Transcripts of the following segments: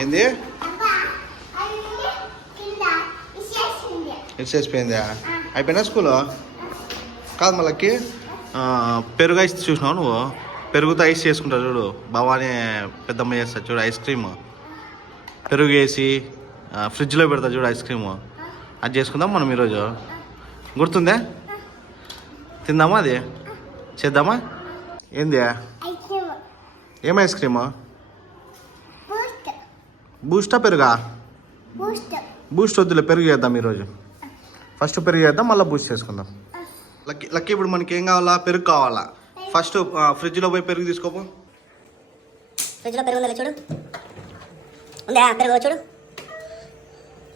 ఏంది? ఇచ్చేసిపోయిందా అయిపోయినా స్కూల్? కాదు మళ్ళీ పెరుగు ఐస్ చూసినావు నువ్వు? పెరుగుతో ఐస్ చేసుకుంటావు చూడు. భవానీ పెద్దమ్మ చేస్తారు చూడు ఐస్ క్రీమ్. పెరుగు వేసి ఫ్రిడ్జ్లో పెడతా చూడు ఐస్ క్రీమ్. అది చేసుకుందాం మనం ఈరోజు. గుర్తుందా? తిందామా అది? చేద్దామా? ఏంది? ఏం ఐస్ క్రీము? బూస్టా పెరుగా? బూస్ట్. బూస్ట్ వద్దులే పెరుగు చేద్దాం ఈరోజు. ఫస్ట్ పెరుగు చేద్దాం మళ్ళీ బూస్ట్ చేసుకుందాం. లక్కీ లక్కీ ఇప్పుడు మనకి ఏం కావాలా? పెరుగు కావాలా? ఫస్ట్ ఫ్రిడ్జ్లో పోయి పెరుగు తీసుకోపో. ఫ్రిడ్జ్లో పెరుగు ఉందా చూడు? ఉందా? పెరుగు చూడు.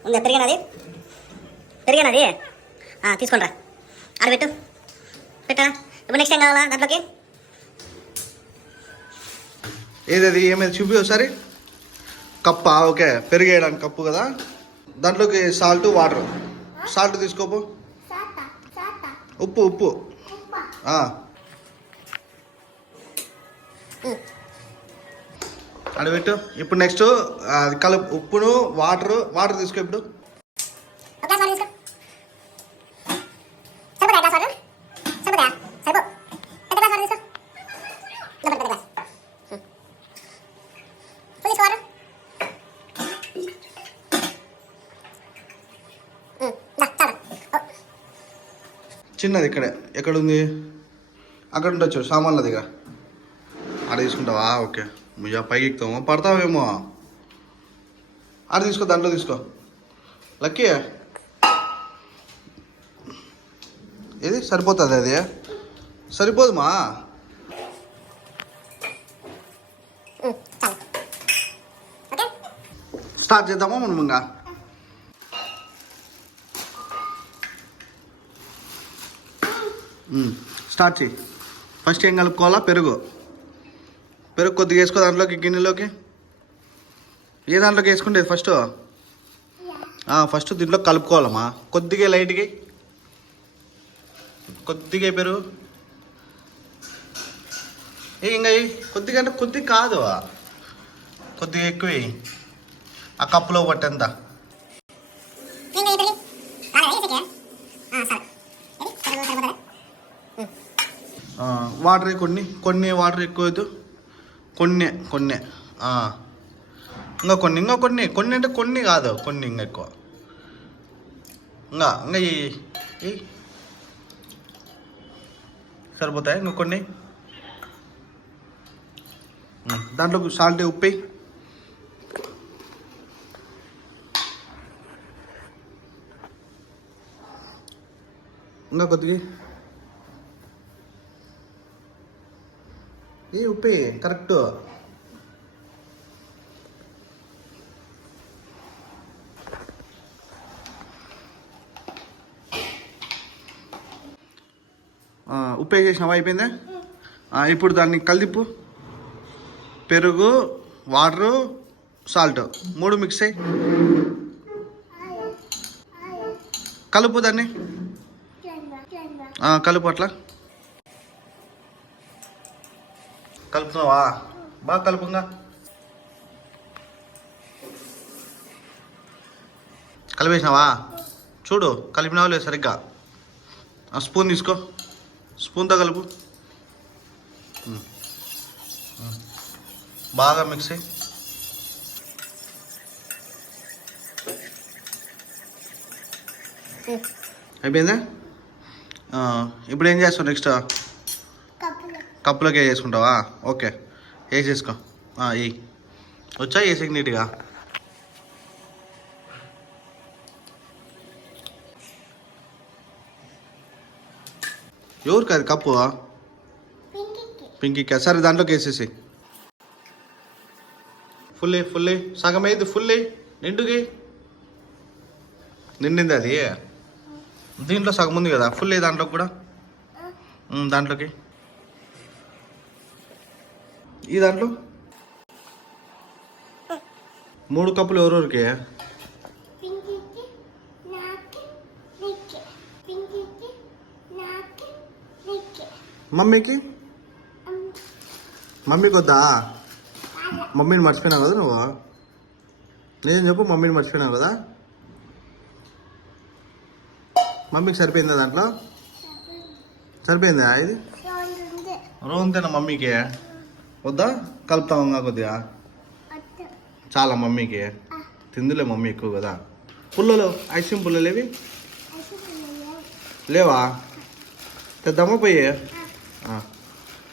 ఉందా? పెరిగినది పెరిగినది తీసుకోండి రా. ఆడ పెట్టు. పెట్టరా ఇప్పుడు నెక్స్ట్ ఏం కావాలా దాంట్లోకి? ఏది అది? ఏమైంది? చూపి ఒకసారి? కప్పా ఓకే. పెరుగు వేయడానికి కప్పు కదా. దాంట్లోకి సాల్ట్ వాటర్ సాల్ట్ తీసుకోపో. ఉప్పు ఉప్పు. ఆ. అడబెట్టు ఇప్పుడు నెక్స్ట్ అది కలుపు ఉప్పును వాటర్ వాటర్ తీసుకో ఇప్పుడు ఒక గ్లాస్ వాటర్ తీసుకో సరిపోతా గ్లాస్ వాటర్ సరిపోతా సరిపో పెద్ద గ్లాస్ వాటర్ తీసుకో ఇంకో పెద్ద గ్లాస్ ఫుల్ తీసుకో వాటర్ దా చాలు ఓ, చిన్నది ఇక్కడే. ఎక్కడ ఉంది అక్కడ ఉండొచ్చు సామాన్ల దగ్గర ఆడ తీసుకుంటావా? ఓకే. ముయ్యా పైకి ఎక్కుతామో పడతావేమో. ఆడ తీసుకో దాంట్లో తీసుకో. లక్కీ. ఏది? సరిపోతుంది అది సరిపోదుమా? స్టార్ట్ చేద్దామా మనం ఇంకా? స్టార్ట్ చేయి ఫస్ట్ ఏం కలుపుకోవాలా? పెరుగు. పెరుగు కొద్దిగా వేసుకో దాంట్లోకి గిన్నెలోకి. ఏ దాంట్లోకి వేసుకుంటేది ఫస్ట్? ఫస్ట్ దీంట్లో కలుపుకోవాలమ్మా కొద్దిగా లైట్గా. కొద్దిగా పెరుగు. ఏ ఇంకా కొద్దిగా అంటే కొద్దిగా కాదు. కొద్దిగా ఎక్కువ ఆ కప్పులో పట్టేంత ఇంకా ఈ పెరిగి రాలే వేసేకే సరే ఏది సరిపో సరిపోతారా ఆ, వాటర్ కొన్ని కొన్ని వాటర్ ఎక్కువ వద్దు కొన్ని. కొన్ని ఇంకా కొన్ని ఇంకా కొన్ని. కొన్ని అంటే కొన్ని కాదు కొన్ని ఇంకా ఎక్కువ. ఇంకా ఇంకా ఈ సరిపోతాయి? ఇంకా కొన్ని? దాంట్లో సాల్ట్ ఉప్పి. ఇంకా కొద్దిగా ఏ ఉప్పి కరెక్ట్ ఉప్పు వేసేసినావా అయిపోయిందా? ఆ, ఇప్పుడు దాన్ని కలిదిప్పు పెరుగు వాటరు సాల్ట్ మూడు మిక్స్ అయ్యి కలుపు దాన్ని. కలుపు అట్లా. కలుపుతున్నావా? బాగా కలుపుగా కలిపేసినావా? చూడు కలిపినావా లేదు సరిగ్గా. ఆ స్పూన్ తీసుకో. స్పూన్తో కలుపు. బాగా మిక్స్ అయ్యి అయిపోయిందా? ఇప్పుడు ఏం చేస్తావు నెక్స్ట్ కప్పులోకి వేసుకుంటావా ఓకే. వేసేసుకో వేయి వచ్చా వేసేకి నీట్గా? ఎవరికి అది కప్పు? పింకికి. సరే దాంట్లోకి వేసేసి. Fully fully. సగం అయింది ఫుల్లీ. నిండుకి. నిండింది అది. దీంట్లో సగం ఉంది కదా. ఫుల్లీ దాంట్లోకి కూడా? దాంట్లోకి. ఈ దాంట్లో? మూడు కప్పులు ఎవరెవరికి మమ్మీకి? మమ్మీకి వద్దా మమ్మీని మర్చిపోయినావు కదా నువ్వు? నేను చెప్పు మమ్మీని మర్చిపోయినావు కదా? మమ్మీకి సరిపోయిందా దాంట్లో? సరిపోయిందా. ఇది? రోజంతేనా మమ్మీకి? వద్దా? కలుపుతాం ఇంకా కొద్దిగా. చాలా మమ్మీకి. తిందులే మమ్మీ ఎక్కువ కదా. పుల్లలు ఐస్ క్రీమ్ పుల్లలు ఏవి లేవా. తెద్దామా పోయి.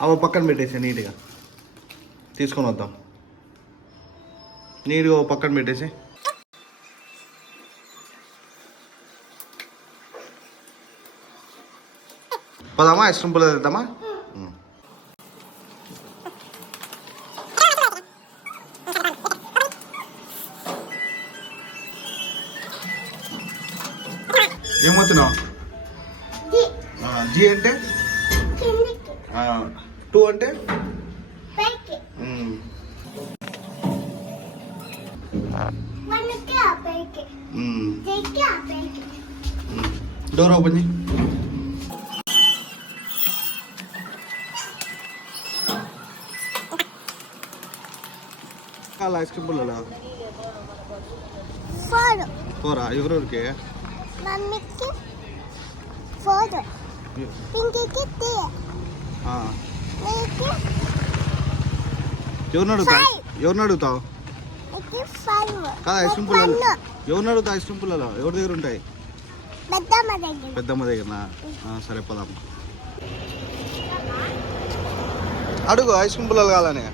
అవ పక్కన పెట్టేసి నీట్గా. తీసుకొని వద్దాం. నీట్గా ఓ పక్కన పెట్టేసి పోదామా? ఐస్ క్రీమ్ పుల్ల తెద్దామా? ఉం. ఏమవుతున్నావు ది ఆ, జీ అంటే? కిందికి. ఆ, టూ అంటే? పైకి. ఉమ్, వన్కి ఆ పైకి. ఉమ్, దిక్కి ఆ పైకి. ఉమ్. డోర్ ఓపెన్ చేయి. కాల ఐస్ క్రీమ్ పుల్లలో ఫోర్ పోరా ఎవరెవరికి మమ్మీకి ఆ, నీకి ఎవరిని అడుగుతావు. ఎవరిని అడుగుతావు? కాదు ఐస్ క్రీమ్ పుల్లలు? ఎవరిని అడుగుతావు ఐస్ క్రీమ్ పుల్లలో? ఎవరి దగ్గర ఉంటాయి? పెద్దమ్మ దగ్గర. సరే పదాం అడుగు ఐస్ క్రీమ్ పుల్లలు కావాలని.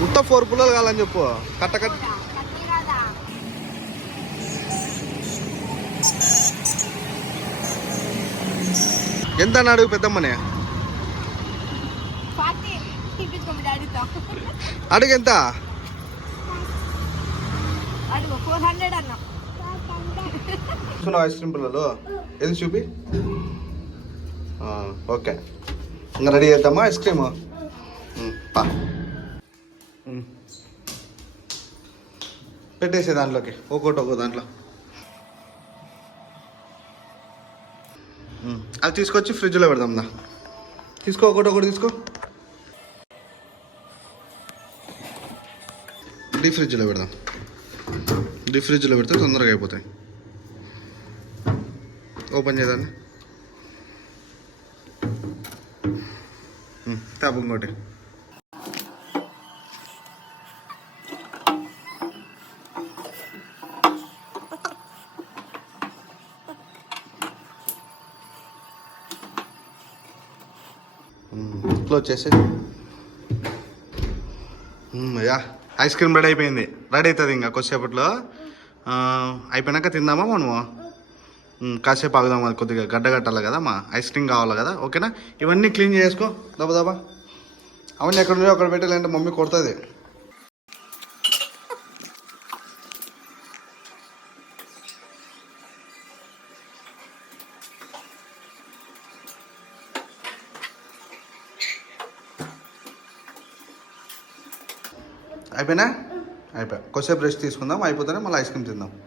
ఉమ్? ఫోర్ ఉత్త ఫోర్ పుల్లలు కావాలని చెప్పు. కట్ట ఎంత అని అడుగు పెద్దమ్మనే? అడుగు ఎంత? ఐస్ క్రీమ్ పుల్లలు? ఏది చూపి? ఓకే. ఇంకా రెడీ చేద్దామా ఐస్ క్రీమ్? పా. పెట్టేసే దాంట్లోకి. ఒక్కోటి ఒక్కో దాంట్లో. అది తీసుకొచ్చి ఫ్రిడ్జ్లో పెడదాం దా. తీసుకో ఒకటి ఒకటి తీసుకో. డీ ఫ్రిడ్జ్లో పెడదాం. డీ ఫ్రిడ్జ్లో పెడితే తొందరగా అయిపోతాయి. ఓపెన్ చేద్దాన్ని తాపు ఇంకోటి. క్లోజ్ చేసి యా ఐస్ క్రీమ్ రెడీ అయిపోయింది. రెడీ అవుతుంది ఇంకా కొద్దిసేపట్లో. అయిపోయినాక తిందామా మనము? కాసేపు ఆగుదాం అది కొద్దిగా గడ్డ కట్టాలి కదా మా ఐస్ క్రీమ్ కావాలి కదా ఓకేనా? ఇవన్నీ క్లీన్ చేసుకో దబా దబా. అవన్నీ ఎక్కడ ఉన్నాయో అక్కడ పెట్టాలంటే మమ్మీ కొడుతుంది. అయిపోయినా? అయిపోయా. కొద్దిసేపు రెస్ట్ తీసుకుందాం అయిపోతేనే మళ్ళీ ఐస్ క్రీమ్ తిందాం.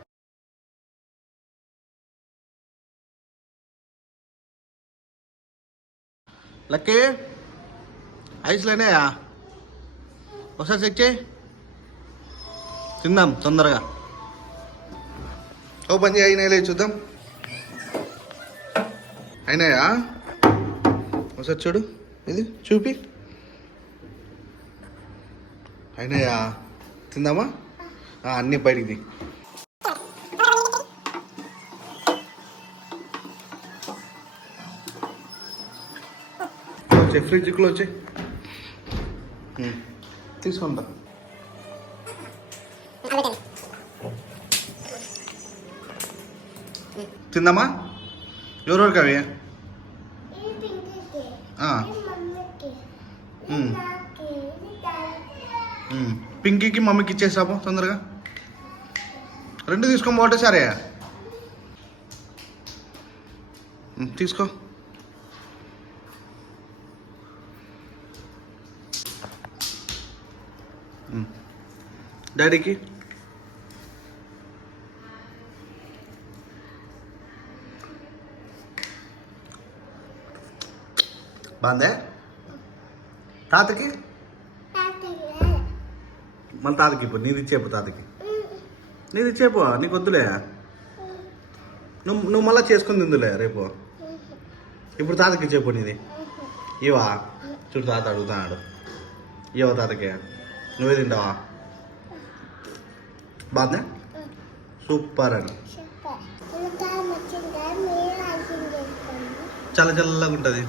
లక్కీ ఐస్ ఒకసారి చెక్ చేయి. తిందాం తొందరగా. ఓపెన్ చేయి అయినాయి లేదు చూద్దాం. అయినాయా? ఒకసారి చూడు. ఇది చూపి. అయినాయా తిందామా? అన్నీ బయటికి వచ్చే ఫ్రిడ్జ్లో వచ్చే. తీసుకుంటా. తిందామా? ఎవరెవరికి అవి ఇది పింకీకి ఆ, ఇది మమ్మీకి ఉమ్. ఇది నాకి ఇది డాడీకి ఉమ్. పింకీకి మమ్మీకి ఇచ్చేసాపు తొందరగా? రెండు తీసుకొని పోతే సరే. తీసుకో. డాడీకి? బాగుందే? తాతకి? మళ్ళీ తాతకి ఇప్పుడు నీది ఇచ్చేపు తాతకి. నీది ఇచ్చేపు నీకు వద్దులే. నువ్వు నువ్వు మళ్ళీ చేసుకుని తిందులే రేపు. ఇప్పుడు తాతకి చెప్పు నీది. ఇవా చూడు తాత అడుగుతాడు ఇవా తాతకి. నువ్వే తింటావా? బాగుందా? సూపర్ అని చల్ల చల్లగా ఉంటుంది.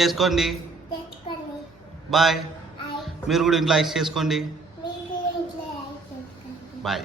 చేసుకోండి. బాయ్. మీరు కూడా ఇంట్లో ఐస్ చేసుకోండి. బాయ్.